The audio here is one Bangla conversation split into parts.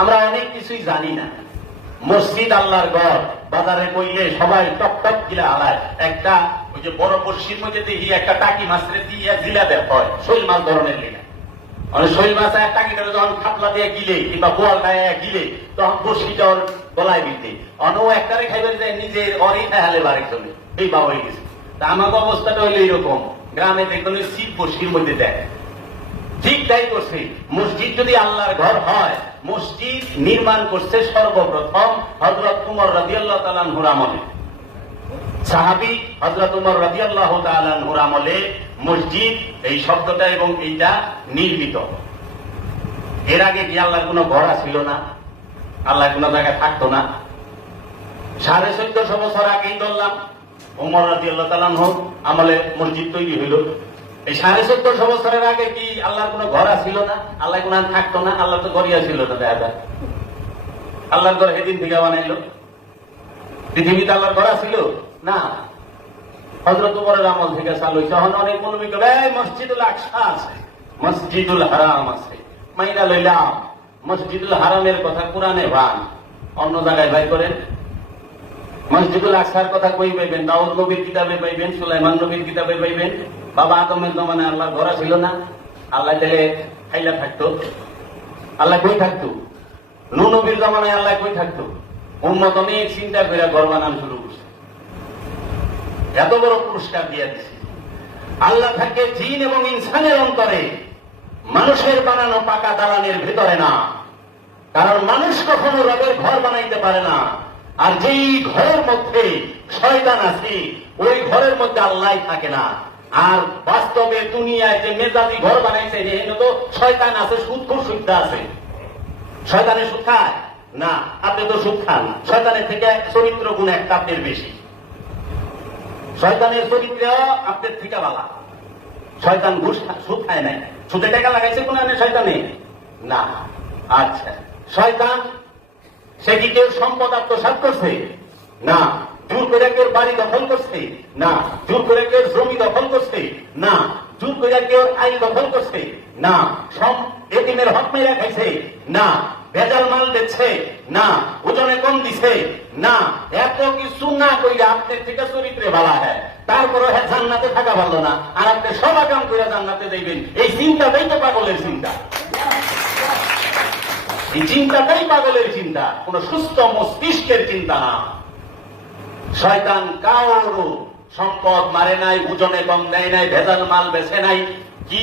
আমরা অনেক কিছুই জানি না। মসজিদ আল্লাহর ঘর, বাজারে কইলে সবাই টপ টপ গিলা হারায় একটা ওই যে বড় পশ্চিম মধ্যে দেখি একটা টাকি মাছরে দিয়ে জিলা দেয় হয়, শৈল মাছ ধরনের লিগে মানে শৈল মাছ যখন খাপলা দিয়ে গিলে কিংবা গিলে, তখন গলায় দিতে অন্য একটারে খাইবেন যে নিজের বাড়ি চলে। এই বা হয়ে গেছে। তা আমাকে অবস্থাটা হইল এইরকম। গ্রামে ওই শীত বসির মধ্যে দেয়। ঠিক তাই করছে। মসজিদ যদি আল্লাহর ঘর হয়, মসজিদ নির্মাণ করছে সর্বপ্রথম হজরত উমর রাজিয়াল্লাহ তালানহুর আমলে। সাহাবি হজরত উমর রাজিয়াল্লাহ তালানহুর আমলে মসজিদ, এই শব্দটা এবং এইটা নির্মিত। এর আগে কি আল্লাহর কোনো ঘর ছিল না? আল্লাহ কোনো জায়গায় থাকতো না? সাড়ে চোদ্দশো বছর আগেই ধরলাম, উমর রাজিয়াল্লাহ তালানহ আমলে মসজিদ তৈরি হইল। এই সাড়ে চোদ্দশো বছরের আগে কি আল্লাহর কোনো ঘর ছিল না? আল্লাহ কোনো থাকতো না? আল্লাহ তো ঘরিয়া ছিল না, দেখা যায় আল্লাহর ঘর সেদিন থেকে বানাইলো। পৃথিবীতে আল্লাহর ঘর ছিল? না। হজরত উপরের আমল থেকে চালু হয়েছে। অনেক মৌলবী কবে মসজিদুল আকসা আছে। মসজিদুল হারাম আছে। মাইনা লইলাম। মসজিদুল হারামের কথা কোরআনে ভান। অন্য জায়গায় ভাই করেন। মসজিদুল আকসার কথা কই পাইবেন? দাউদ নবীর কিতাবে পাইবেন, সুলাইমান নবীর কিতাবে পাইবেন। বাবা আদমের জমানে আল্লাহ ঘরা ছিল না। আল্লাহ তাহলে খাইলা থাকতো। আল্লাহ কই থাকতো? নু নবীর জমানায় আল্লাহ কই থাকতো? উম্মত অনেক চিন্তা করে ঘর বানান শুরু করছে। এত বড় পুরস্কার দিয়ে দিছে। আল্লাহ থাকে জিন এবং ইনসানের অন্তরে। মানুষের বানানো পাকা দালানের ভিতরে না। কারণ মানুষ কখনো রবের ঘর বানাইতে পারে না। আর যেই ঘরের মধ্যে শয়তান আছে, ওই ঘরের মধ্যে আল্লাহ থাকে না। আর বাস্তবে দুনিয়ায় যে মেজাজি ঘর বানাইছে, যে তো শয়তান আছে সুদ খুব সুবিধা আছে। শয়তানের সুদ খায়? না, আপনি তো সুদ খান শয়তানের থেকে চরিত্র গুণ একটা আপনার বেশি। শয়তানের চরিত্র আপনার থেকে বালা। শয়তান ঘুষ সুদ খায় নাই। সুদে টাকা লাগাইছে কোন শয়তানে? না। আচ্ছা। শয়তান, সে কি কেউ সম্পদ আত্মসাত করছে? না জোর করে কেউ বাড়ি দখল করছে না জোর করে কেউ জমি দখল করছে না জোর করে কেউ আইন দখল করছে, না সম এতিমের হক মেরা খাইছে, না ভেজাল মাল দিচ্ছে না ওজনে কম দিছে, না এত কিছু না কইরা আপনার থেকে চরিত্রে ভালা হয়। তারপরে হ্যাঁ জান্নাতে থাকা ভালো না, আর আপনি সব কাম করে জান্নাতে যাইবেন। এই চিন্তাটাই তো পাগলের চিন্তা। এই চিন্তাটাই পাগলের চিন্তা, কোন সুস্থ মস্তিষ্কের চিন্তা না। শয়তান কারও সম্পদ মারে নাই, ওজনে কম দেয় নাই, ভেজাল মাল বেছে নাই কি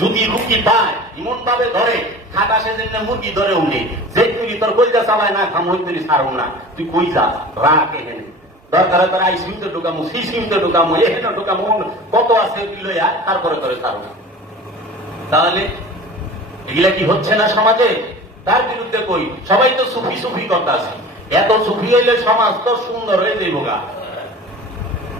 যদি পায় এমন ভাবে ধরে, খাটা সে মুরগি ধরে যে তুই তোর চালায় না, খাম হই তুই না তুই কই যা দরকার তোর আইসিউতে ঢুকামো ঢুকামো ঢুকামো কত আছে লইয়া, তারপরে তোরে তাহলে, এগুলা কি হচ্ছে না সমাজে? তার বিরুদ্ধে কই? সবাই তো সুফি সুফি কথা আছে। এত সুফি হইলে সমাজ তো সুন্দর হয়ে যাইব গা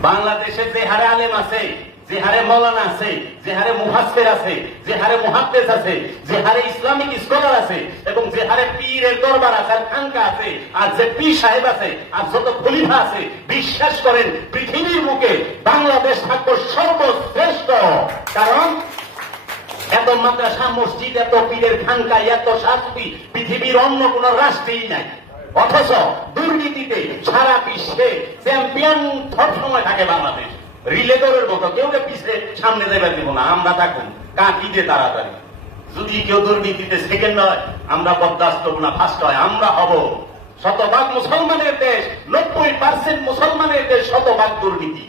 বাংলাদেশে যে হারে আলেম আছে যে হারে মৌলানা আছে যে হারে মুহাসের আছে যে হারে মুহাদ্দেস আছে যে হারে ইসলামিক স্কলার আছে, এবং যে হারে পীরের দরবার আছে আর খানকা আছে, আর যে পীর সাহেব আছে, আর যত খলিফা আছে, বিশ্বাস করেন, পৃথিবীর বুকে বাংলাদেশ থাকব সর্বশ্রেষ্ঠ। কারণ এত মাদ্রাসা, মসজিদ, এত পীরের খানকা, এত শাস্তি, পৃথিবীর অন্য কোন রাষ্ট্রেই নাই। অথচ দুর্নীতিতে সারা বিশ্বে চ্যাম্পিয়ন সব সময় থাকে বাংলাদেশ। রিলে দৌড়ের মতো কেউ পিছলে সামনে দেবে দিব না, আমরা থাকুন, কাকি দিয়ে তাড়াতাড়ি। যদি কেউ দুর্নীতিতে সেকেন্ড হয়, আমরা বরদাস্ত হব না ফার্স্ট হয়, আমরা হব। শতভাগ মুসলমানের দেশ, নব্বই পার্সেন্ট মুসলমানের দেশ শতভাগ দুর্নীতি।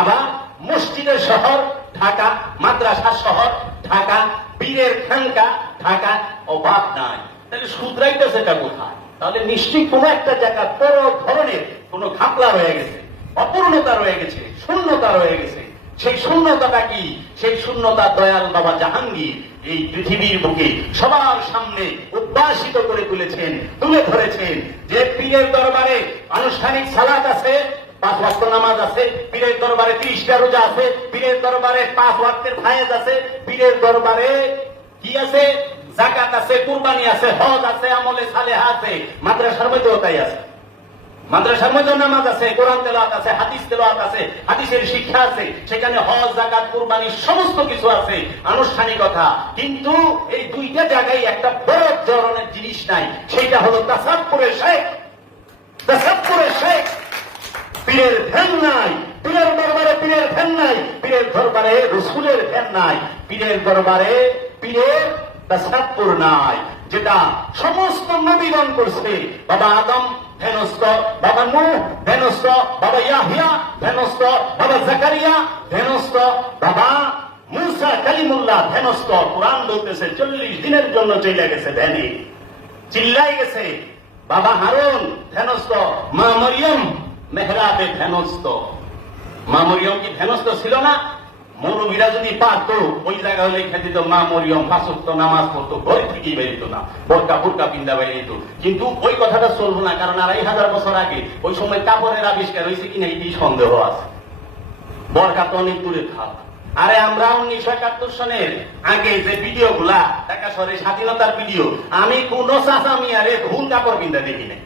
আবার মসজিদের শহর, ঢাকা মাদ্রাসা শহর, ঢাকা, পীরের খানকা ঢাকা অভাব নাই। তাহলে শুধরাইতে সেটা কোথায়? তাহলে নিশ্চয়ই কোন একটা জায়গা বড় ধরনের কোন ঘাপলা হয়ে গেছে। অপূর্ণতা রয়ে গেছে, শূন্যতা রয়ে গেছে। সেই শূন্যতাটা কি? সেই শূন্যতা দয়াল বাবা জাহাঙ্গীর এই পৃথিবীর বুকে সবার সামনে উদ্ভাসিত করে তুলেছেন, তুলে ধরেছেন। যে পীরের দরবারে আনুষ্ঠানিক সালাত আছে, পাঁচ ওয়াক্ত নামাজ আছে, পীরের দরবারে ত্রিশটা রোজা আছে, পীরের দরবারে পাঁচ ওয়াক্তের ফায়েজ আছে, পীরের দরবারে কি আছে? জাকাত আছে, কুরবানি আছে, হজ আছে, আমলে সালেহা আছে, মাদ্রাসার মধ্যেও তাই আছে। মাদ্রাসার মধ্যে নামাজ আছে, কোরআন তেলাওয়াত আছে, হাদিস তেলাওয়াত আছে, হাদিসের শিক্ষা আছে, সেখানে হজ, জাকাত, কুরবানি সমস্ত কিছু আছে, আনুষ্ঠানিকতা। কিন্তু এই দুইটা জায়গায় একটা বড় ধরনের জিনিস নাই, সেটা হলো তাসাবপুরের শেখ। তাসাবপুরের শেখ, পীরের ধ্যান নাই, পীরের দরবারে পীরের ধ্যান নাই, পীরের দরবারে রসুলের ধ্যান নাই, পীরের দরবারে পীরের তাসাবপুর নাই, যেটা সমস্ত নবীগণ করছে। বাবা আদম ধ্যানস্থ বাবা নূহ ধ্যানস্থ বাবা ইয়াহিয়া ধ্যানস্থ বাবা জাকারিয়া ধ্যানস্থ বাবা মুসা কালিমুল্লাহ ধ্যানস্থ কোরআন বলতেছে, চল্লিশ দিনের জন্য চলে গেছে ধ্যানে চিল্লাই গেছে, বাবা হারুন ধ্যানস্থ মা মরিয়ম, মেহরাবে ধ্যানস্থ মা মরিয়ম কি ধ্যানস্থ ছিল না? মৌলবীরা যদি পারতো, ওই জায়গা হলে লিখে দিত মা মরিয়ম পাঁচক্ত নামাজ পড়তো, ঘর থেকেই বেরিত না, বোরকা বুরকা পিন্দা বেরিত কিন্তু ওই কথাটা চলবো না, কারণ আড়াই হাজার বছর আগে ওই সময় কাপড়ের আবিষ্কার হয়েছে কিনা এই সন্দেহ আছে। বরকা তো অনেক দূরে থাক। আরে আমরা উনিশশো একাত্তর সনের আগে যে ভিডিও গুলা ঢাকা শহরে স্বাধীনতার ভিডিও, আমি কোন চাষামি আরে ভুল কাপড় কিনতে দেখি নাই।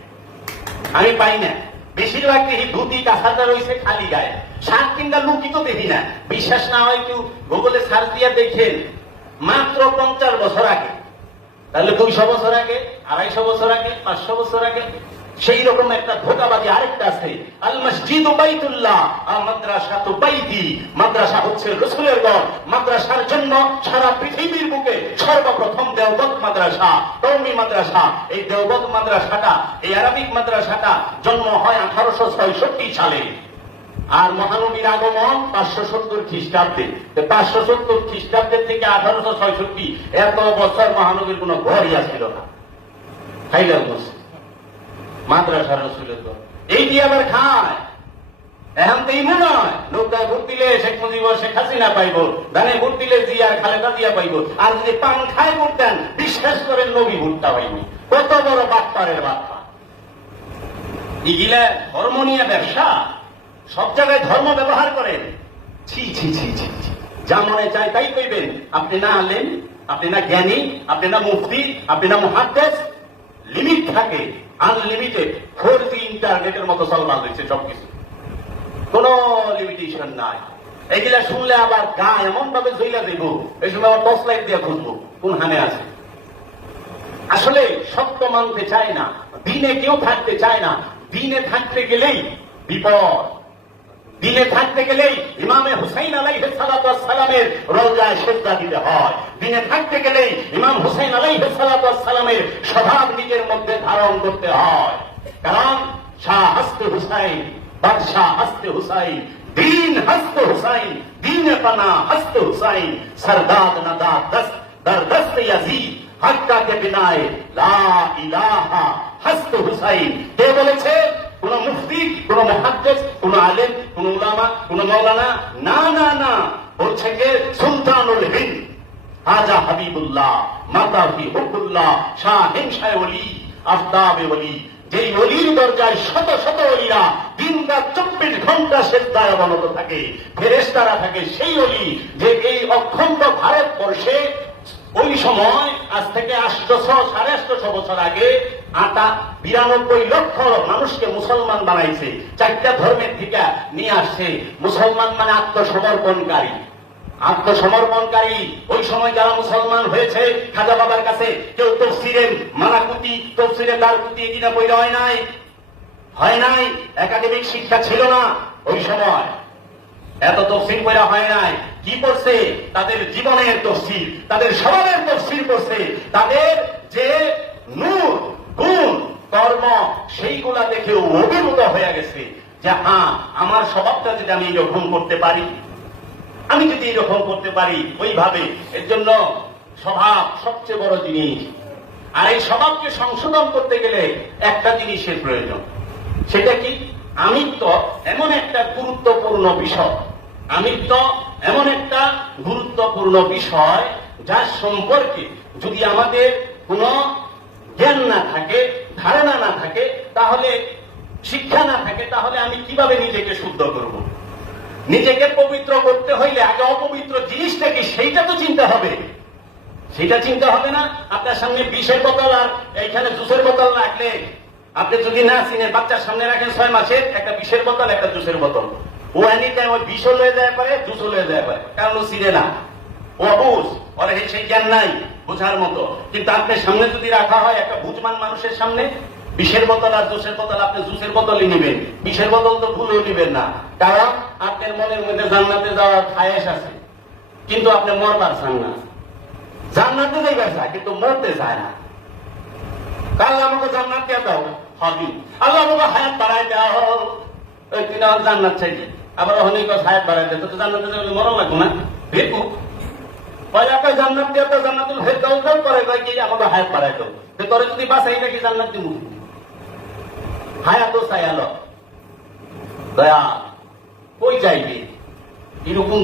আমি পাই না বেশিরভাগ দেখি ধুতি কাঁচাটা রয়েছে খালি গায়ে। শার্ট কিংবা লুকি তো দেখি না। বিশ্বাস না হয় কেউ গুগলে সার্চ দিয়ে দেখেন, মাত্র পঞ্চাশ বছর আগে। তাহলে দুইশো বছর আগে, আড়াইশো বছর আগে, পাঁচশো বছর আগে সেই রকম একটা ধোকাবাজি আরেকটা আছে। আল মসজিদ বাইতুল্লাহ আর মাদ্রাসা তো বাইতি। মাদ্রাসা হচ্ছে রসুলের ঘর। মাদ্রাসার জন্য সারা পৃথিবীর বুকে সর্বপ্রথম দেওবত মাদ্রাসা কৌমি মাদ্রাসা। এই দেওবত মাদ্রাসাটা, এই আরবিক মাদ্রাসাটা জন্ম হয় আঠারোশো ছয়ষট্টি সালে। আর মহানবীর আগমন পাঁচশো সত্তর খ্রিস্টাব্দে। পাঁচশো সত্তর খ্রিস্টাব্দের থেকে আঠারোশো ছয়ষট্টি, এত বছর মহানবীর কোন ঘরই আসছিল না। খাইলাম বসে মাদ্রাসা রসুলের ঘর। এই দিয়ে আবার খায়। এখন তো ইমু নয়। নৌকায় ভোট দিলে শেখ মুজিব শেখ হাসিনা পাইব। ধানে ভোট দিলে জিয়ার খালেদা জিয়া পাইব। আর যদি পান খায় ভোট দেন, বিশ্বাস করেন নবী ভোটটা পাইনি। কত বড় বাটপারের বাটপা ইগিলা ধর্ম নিয়ে ব্যবসা। সব জায়গায় ধর্ম ব্যবহার করেন। ছি ছি ছি ছি। যা মনে চায় তাই কইবেন। আপনি না আলেন আপনি না জ্ঞানী, আপনি না মুফতি, আপনি না মুহাদ্দেস লিমিট থাকে আনলিমিটেড ফোর জি ইন্টারনেটের মতো চলমান হয়েছে সবকিছু। কোন লিমিটেশন নাই। এগুলা শুনলে আবার গা এমন ভাবে জইলা দেব, এই সময় আবার টস লাইট দিয়ে খুঁজবো কোন হানে আছে? আসলে সত্য মানতে চায় না, দিনে কেউ থাকতে চায় না, দিনে থাকতে গেলেই বিপদ। দিনে থাকতে গেলেই ইমামে হুসাইন আলাই সালামের রোজায় সেজদা দিতে হয়। দিনে থাকতে গেলেই ইমাম হুসাইন আলাই সালামের স্বভাব নিজের মধ্যে ধারণ করতে হয়। কারণ শাহ হাস্তে হুসাইন, বাদশাহ হাস্তে হুসাইন, দিন হস্ত হুসাইন, দিন পানা হস্ত হুসাইন, সরদাদ নদা দস্ত দর দস্ত ইয়াজিদ হক্কা কে বিনায় লা ইলাহা হস্ত হুসাইন। কে বলেছে? কোন মুহাদ্দিস কোন আলেম, কোন উলামা, কোন মৌলানা না না না, বলছে কে? সুলতানুল হিন্দ। হাজা হাবিবুল্লাহ, মাতা ফি হুকুল্লাহ শাহ হিমশায় ওলি, আফতাবে ওলি। যেই অলির দরজায় শত শত অলিরা দিন রাত চব্বিশ ঘণ্টা সেদ্ধায় অবনত থাকে ফেরেস্তারা থাকে সেই অলি যে এই অখণ্ড ভারতবর্ষে ওই সময় আজ থেকে আটশোশো সাড়ে আটশোশো বছর আগে আটা বিরানব্বই লক্ষ মানুষকে মুসলমান বানাইছে। চারটা ধর্মের থেকে নিয়ে আসছে। মুসলমান মানে আত্মসমর্পণকারী। আত্মসমর্পণকারী, ওই সময় যারা মুসলমান হয়েছে, খাজা বাবার কাছে কেউ তফসিরের মানাকুতি তফসিরের দারকুতি এগিনা বইরা হয় নাই? হয় নাই? একাডেমিক শিক্ষা ছিল না ওই সময়। এত তফসিল করা হয় নাই। কি করছে? তাদের জীবনের তফসিল, তাদের স্বভাবের তফসিল করছে। তাদের যে নূর, গুণ, কর্ম, সেইগুলা দেখে অভিভূত হয়ে গেছে যে হ্যাঁ আমার স্বভাবটা যদি আমি এরকম করতে পারি, আমি যদি এরকম করতে পারি, ওইভাবে। এর জন্য স্বভাব সবচেয়ে বড় জিনিস। আর এই স্বভাবকে সংশোধন করতে গেলে একটা জিনিসের প্রয়োজন। সেটা কি? আমিত্ব এমন একটা গুরুত্বপূর্ণ বিষয়। আমিত্ব এমন একটা গুরুত্বপূর্ণ বিষয় যার সম্পর্কে যদি আমাদের কোনো জ্ঞান না থাকে, ধারণা না থাকে, তাহলে, শিক্ষা না থাকে, তাহলে আমি কীভাবে নিজেকে শুদ্ধ করব? নিজেকে পবিত্র করতে হইলে আগে অপবিত্র জিনিসটা কি সেইটা তো চিন্তা হবে। সেটা চিন্তা হবে না। আপনার সামনে বিষের বোতল আর এইখানে জুসের বোতল রাখলে, আপনি যদি না চিনেন, বাচ্চার সামনে রাখেন ছয় মাসের, একটা বিষের বোতল, একটা জুসের বোতল। ও এনি লয়ে যায় পারে জুসও লয়ে যায় পারে। কারণ না। ও অবুঝ ওর সেই জ্ঞান নাই, বোঝার মতো। কিন্তু আপনার সামনে যদি রাখা হয়, একটা বুঝমান মানুষের সামনে, বিষের বোতল আর জুসের বোতল, আপনি জুসের বোতলই নেবেন। বিষের বোতল তো ভুলেও নেবেন না। কারণ আপনার মনের মধ্যে জান্নাতে যাওয়ার খায়েশ আছে। কিন্তু আপনি মরবার চান না। জান্নাতে যাইবার চায়, কিন্তু মরতে চায় না। কাল আমাকে জান্নাত দিয়ে দাও হবি আল্লাহ আমাকে হায়াত বাড়াই দাও ওই আমার জান্নাত আবার দেয় তো মরণ লাগবো না। পয়লা কয় জান্নাত দিয়ে তো জান্নাতুল ফেরদাউস দাও করে। কয়, কি? আমাকে হায়াত বাড়াই দাও। তো তোরে যদি নাকি জান্নাত দয়া কই যাইবে? এরকম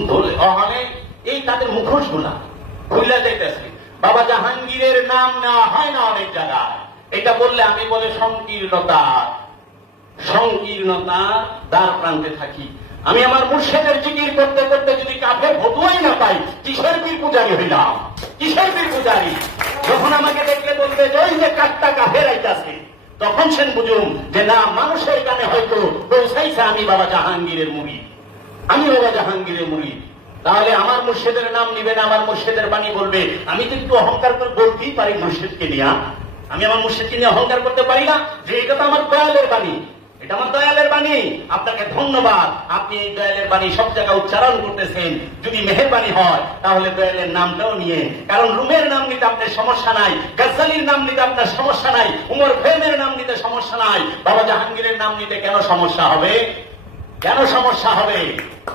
এই তাদের মুখোশগুলা খুলে যাইতেছে। বাবা জাহাঙ্গীরের নাম না হয় না অনেক জায়গায়। এটা বললে আমি বলে সংকীর্ণতা। সংকীর্ণতা দ্বার প্রান্তে থাকি। আমি আমার মুর্শেদের জিকির করতে করতে যদি কাফে ভতুয়াই না পাই, কিসের বীর পূজারি হইলাম? কিসের বীর পূজারি? যখন আমাকে দেখলে বলবে যে ওই যে কাঠটা কাফের আইতাছে। তখন সেন বুঝুম যে, না, মানুষের কানে হয়তো পৌঁছাইছে আমি বাবা জাহাঙ্গীরের মুড়ি আমি বাবা জাহাঙ্গীরের মুড়ি তাহলে আমার মুর্শেদের নাম নিবে না, আমার মুর্শেদের বাণী বলবে। আমি তো একটু অহংকার করে বলতেই পারি মুর্শেদকে নিয়ে। আমি আমার মুর্শেদকে নিয়ে অহংকার করতে পারি না। যে এটা তো আমার দয়ালের বাণী। এটা আমার দয়ালের বাণী। আপনাকে ধন্যবাদ। আপনি এই দয়ালের বাণী সব জায়গায় উচ্চারণ করতেছেন। যদি মেহেরবানি হয়, তাহলে দয়ালের নামটাও নিয়ে। কারণ রুমের নাম নিতে আপনার সমস্যা নাই নাম নিতে আপনার সমস্যা নাই, উমর ফেমের নাম নিতে সমস্যা নাই। বাবা জাহাঙ্গীরের নাম নিতে কেন সমস্যা হবে? কেন সমস্যা হবে?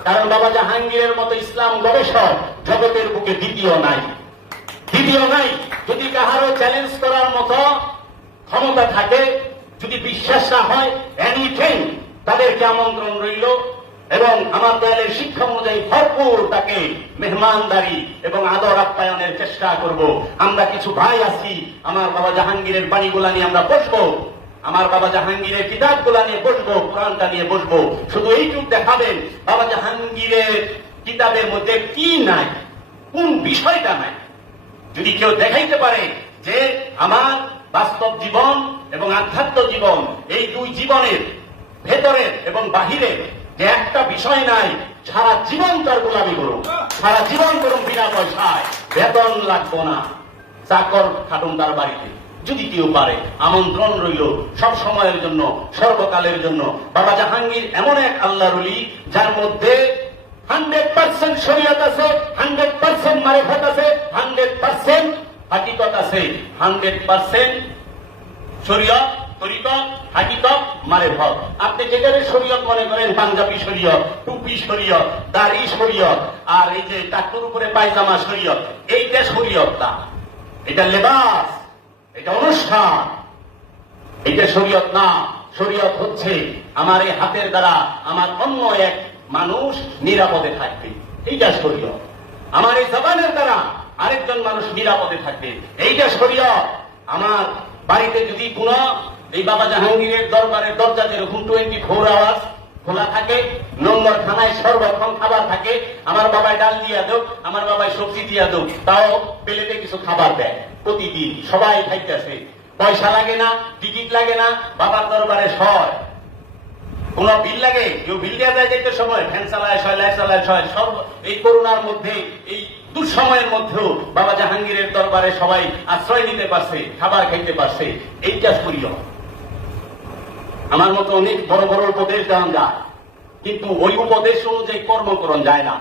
কারণ বাবা জাহাঙ্গীরের মতো ইসলাম গবেষক জগতের বুকে দ্বিতীয় নাই। দ্বিতীয় নাই, যদি কাহারও চ্যালেঞ্জ করার মতো ক্ষমতা থাকে যদি বিশ্বাস না হয় এনিথিং তাদেরকে আমন্ত্রণ রইল এবং আমার দয়ালের শিক্ষা অনুযায়ী ভরপুর তাকে মেহমানদারি এবং আদর আপ্যায়নের চেষ্টা করব। আমরা কিছু ভাই আছি, আমার বাবা জাহাঙ্গীরের বাণীগুলা নিয়ে আমরা বসবো। আমার বাবা জাহাঙ্গীরের কিতাবগুলা নিয়ে বসবো, কোরআনটা নিয়ে বসবো। শুধু এইটুক দেখাবেন, বাবা জাহাঙ্গীরের কিতাবের মধ্যে কি নাই? কোন বিষয়টা নাই? যদি কেউ দেখাইতে পারে যে আমার বাস্তব জীবন এবং আধ্যাত্ম জীবন, এই দুই জীবনের ভেতরের এবং বাহিরের যে একটা বিষয় নাই, সারা জীবন তার গোলামি করুন সারা জীবন করুন বিনা পয়সায়। বেতন লাগবো না। চাকর খাটুন তার বাড়িতে। যদি কেউ পারে, আমন্ত্রণ রইল সব সময়ের জন্য, সর্বকালের জন্য। বাবা জাহাঙ্গীর এমন এক আল্লাহরুলি যার মধ্যে হান্ড্রেড পার্সেন্ট শরীয়ত আছে, হান্ড্রেড পার্সেন্ট মারেফত আছে, হান্ড্রেড পার্সেন্ট হাকিকত আছে। হান্ড্রেড পার্সেন্ট শরীয়ত, তরিকত, হাকিকত মারেফত আপনি যেখানে শরীয়ত মনে করেন, পাঞ্জাবি শরীয়ত, টুপি শরীয়ত, দাড়ি শরীয়ত, আর এই যে টাকুর উপরে পায়জামা শরীয়ত, এইটা শরীয়ত না। এটা লেবাস, এটা অনুষ্ঠান। এটা শরীয়ত না। শরীয়ত হচ্ছে আমার এই হাতের দ্বারা আমার অন্য এক মানুষ নিরাপদে থাকবে। এইটা শরীয়ত। আমার এই জবানের দ্বারা আরেকজন মানুষ নিরাপদে থাকবে। এইটা শরীয়ত। আমার বাড়িতে যদি কোন এই বাবা জাহাঙ্গীরের দরবারের দরজা যেরকম টোয়েন্টি ফোর আওয়ার্স খোলা থাকে নম্বর থানায় সর্বক্ষণ খাবার থাকে, আমার বাবাই ডাল দিয়া দেও, আমার বাবায় সবজি দিয়া দেও, তাও পেলেতে কিছু খাবার দেয় প্রতিদিন, সবাই খাইতেছে। পয়সা লাগে না, টিকিট লাগে না, বাবার দরবারে সয় কোন বিল লাগে? কেউ বিল দেওয়া যায় যেতে সময়, ফ্যান চালায় ছয় লাইট চালায় ছয় সব এই করোনার মধ্যে এই দুঃসময়ের মধ্যেও বাবা জাহাঙ্গীরের দরবারে সবাই আশ্রয় নিতে পারছে, খাবার খাইতে পারছে, এইটা শরীয় আমার মতো অনেক বড় বড় উপদেশ দেওয়া যায়, কিন্তু ওই উপদেশ অনুযায়ী কর্মকরণ যায় না।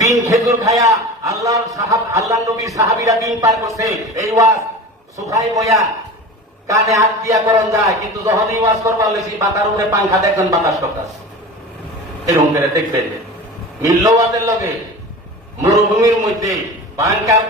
দিন খেজুর খায়া আল্লাহ সাহাব আল্লাহ নবীর সাহাবিরা দিন পার করছে, এই ওয়াজ সুখাই বয়া কানে হাত দিয়া করন যায়, কিন্তু যখন এই ওয়াজ করবার লইছি পাতার উপরে পাংখা দেখবেন বাতাস করতেছে। এরকম করে দেখবেন। মিলল লগে মরুভূমির মধ্যে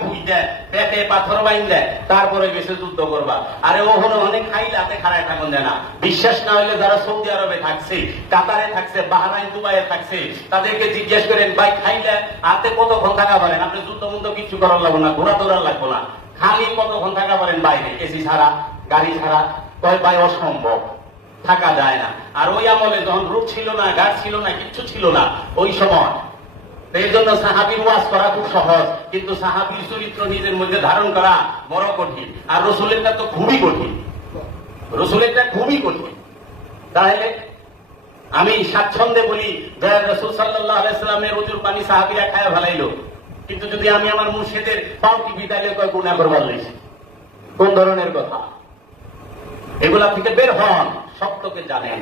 ফুই দেয় পেটে পাথর বাইন দেয় তারপরে গেছে যুদ্ধ করবা। আরে ওখানে অনেক খাইলে হাতে খারায় থাকুন না বিশ্বাস না হইলে যারা সৌদি আরবে থাকছে, কাতারে থাকছে, বাহারাইন, দুবাইয়ে থাকছে, তাদেরকে জিজ্ঞেস করেন, ভাই, খাইলে হাতে কতক্ষণ থাকা পারেন আপনি যুদ্ধ মুদ্ধ কিছু করার লাগবো না ঘোরা দৌড়ার লাগবো না। খালি কতক্ষণ থাকা পারেন বাইরে? এসি ছাড়া, গাড়ি ছাড়া, কয়, ভাই, অসম্ভব, থাকা যায় না। আর ওই আমলে যখন রূপ ছিল না গাছ ছিল না, কিচ্ছু ছিল না, ওই সময় এই জন্য সাহাবির ওয়াজ করা খুব সহজ। কিন্তু সাহাবির চরিত্র নিজের মধ্যে ধারণ করা বড় কঠিন। আর রসুলেরটা তো খুবই কঠিন। রসুলেরটা খুবই কঠিন। তাহলে আমি স্বাচ্ছন্দ্যে বলি দয়ার রসুল সাল্লাহ আলাইসালামের রজুর পানি সাহাবিরা খায়া ফেলাইলো। কিন্তু যদি আমি আমার মুর্শিদের পাও কি বিদায় কয় গুণা করবার লইছি কোন ধরনের কথা? এগুলা থেকে বের হন, সত্যকে জানেন।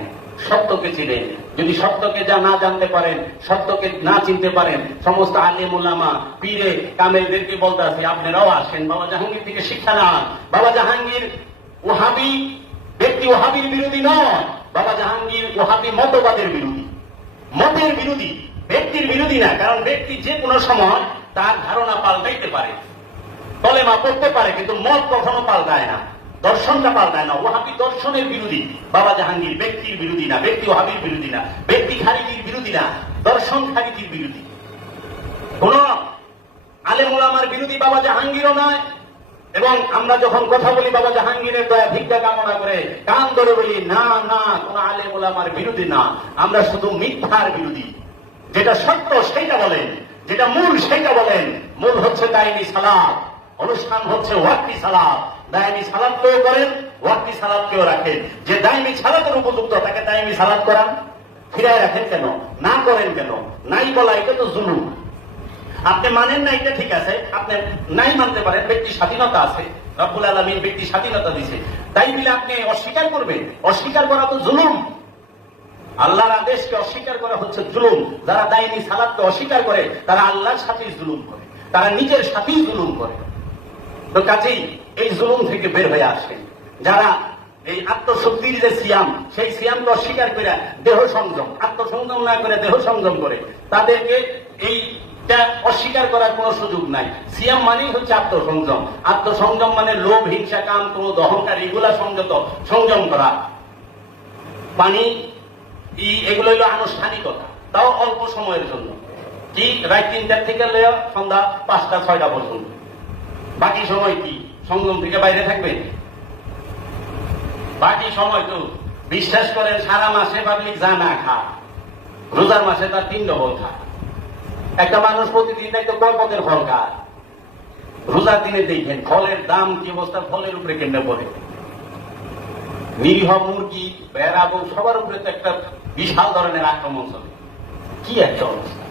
সত্যকে চিনেন। যদি সত্যকে যা না জানতে পারেন, সত্যকে না চিনতে পারেন, সমস্ত আলিম উলামা, পীরে কামেলদেরকে বলতে আছি, আপনারাও আসেন, বাবা জাহাঙ্গীর থেকে শিক্ষা নেন। বাবা জাহাঙ্গীর ওহাবি, ব্যক্তি ওহাবির বিরোধী নয়। বাবা জাহাঙ্গীর ওহাবি মতবাদের বিরোধী। মতের বিরোধী, ব্যক্তির বিরোধী না, কারণ ব্যক্তি যে কোনো সময় তার ধারণা পাল্টাইতে পারে। তলেমা পড়তে পারে, কিন্তু মত কখনো পাল্টায় না। দর্শনটা পাল্টায় না। ওহাবি দর্শনের বিরোধী। বাবা জাহাঙ্গীর, ব্যক্তির বিরোধী না, ব্যক্তি ওহাবির বিরোধী না, ব্যক্তি খারিজির বিরোধী না, দর্শন খারিজির বিরোধী। কোন আলেম ওলামার বিরোধী বাবা জাহাঙ্গীরও নয়, এবং আমরা যখন কথা বলি বাবা জাহাঙ্গীরের দয়া, ভিক্ষা কামনা করে কান ধরে বলি, না না, কোন আলেম ওলামার বিরোধী না, আমরা শুধু মিথ্যার বিরোধী। যেটা সত্য সেইটা বলেন, যেটা মূল সেইটা বলেন। মূল হচ্ছে দায়নি সালাদ অনুষ্ঠান হচ্ছে ওয়াক্তি সালাদ দায়নি সালাদ কেউ করেন, ওয়াক্তি কেউ রাখেন। যে দায়নি সালাদের উপযুক্ত, তাকে দায়নি সালাদ করান। ফিরায় রাখেন কেন? না করেন কেন? নাই বলা, এটা তো জুলুম। আপনি মানেন না, এটা ঠিক আছে। আপনি নাই মানতে পারেন, ব্যক্তি স্বাধীনতা আছে। রব্বুল আলমীর ব্যক্তি স্বাধীনতা দিছে। তাই বলে আপনি অস্বীকার করবেন। অস্বীকার করা তো জুলুম। আল্লাহর আদেশকে অস্বীকার করা হচ্ছে জুলুম। যারা দায়নি সালাদকে অস্বীকার করে, তারা আল্লাহর সাথেই জুলুম করে। তারা নিজের সাথেই জুলুম করে। তো কাজেই এই জুলুম থেকে বের হয়ে আসেন যারা এই আত্মশক্তির যে সিয়াম, সেই সিয়ামকে অস্বীকার করে দেহ সংযম, আত্মসংযম না করে দেহ সংযম করে, তাদেরকে এইটা অস্বীকার করার কোনো সুযোগ নাই। সিয়াম মানেই হচ্ছে আত্মসংযম। আত্মসংযম মানে লোভ, হিংসা, কাম, ক্রোধ, অহংকার, এগুলা সংযত সংযম করা। পানি ই, এগুলো হলো আনুষ্ঠানিকতা, তাও অল্প সময়ের জন্য। কি রাত তিনটার থেকে সন্ধ্যা পাঁচটা, ছয়টা পর্যন্ত। বাকি সময় কি? সংগম থেকে বাইরে থাকবে? বাকি সময় তো বিশ্বাস করেন সারা মাসে পাবলিক যা না খা রোজার মাসে তার তিন ডবল খা একটা মানুষ প্রতিদিন কয় পদের ফল খায়। রোজার দিনে দেখেন ফলের দাম কি অবস্থা, ফলের উপরে কেন্দ্র পড়ে? নিরীহ মুরগি বেড়া বউ, সবার উপরে তো একটা বিশাল ধরনের আক্রমণ চলে। কি একটা অবস্থা।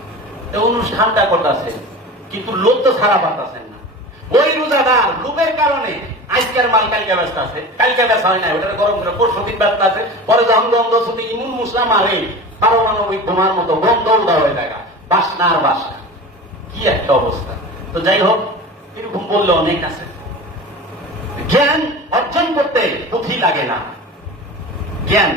অনুষ্ঠানটা করতেছে, কিন্তু লোক তো সারা পাতাছেন না। ওই রোজাদার লোকের কারণে আজকের মাল কালকে ব্যস্ত আছে, কালকে ব্যস্ত হয় না ওটা গরম করে পরশু দিন ব্যস্ত আছে, পরে যখন শুধু ইমুন মুসলাম আরে পারমাণবিক বোমার মতো উদা হয়ে বাসনা আর বাসনা। কি একটা অবস্থা। তো যাই হোক, এরকম বললে অনেক আছে। জ্ঞান অর্জন করতে পুঁথি লাগে না। জ্ঞান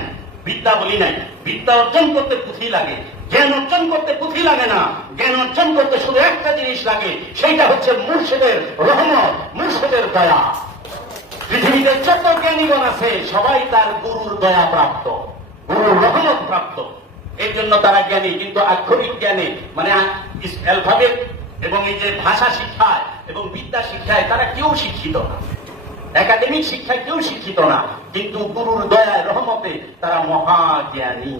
বিদ্যা বলি নাই। বিদ্যা অর্জন করতে পুঁথি লাগে। জ্ঞান অর্জন করতে পুঁথি লাগে না। জ্ঞান অর্জন করতে শুধু একটা জিনিস লাগে, সেইটা হচ্ছে মুর্শিদের রহমত, মুর্শিদের দয়া। পৃথিবীতে যত জ্ঞানীগণ আছে, সবাই তার গুরুর দয়া প্রাপ্ত, গুরুর রহমত প্রাপ্ত। এর জন্য তারা জ্ঞানী, কিন্তু আক্ষরিক জ্ঞানে মানে অ্যালফাবেট এবং এই যে ভাষা শিক্ষায় এবং বিদ্যা শিক্ষায় তারা কেউ শিক্ষিত না। একাডেমিক শিক্ষায় কেউ শিক্ষিত না কিন্তু গুরুর দয়ায় রহমতে তারা মহাজ্ঞানী